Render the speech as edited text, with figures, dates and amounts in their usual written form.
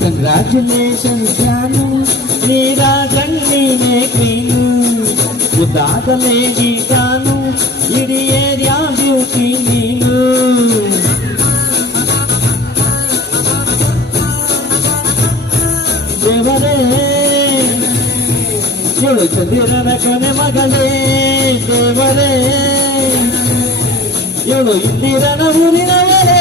congratulations ಜಾನು ನೀರ ಕಣ್ಣಿನೇ queen ಉದ್ದಾದ lady ಕಾನು ಇಡೀ area beauty ನೀನು ದೇವರೇ ಇವಳು ಚಂದಿರನ ಕೊನೆ ಮಗಳೇ ದೇವರೇ ಇವಳು ಇಂದಿರನ ಊರಿನವರೇ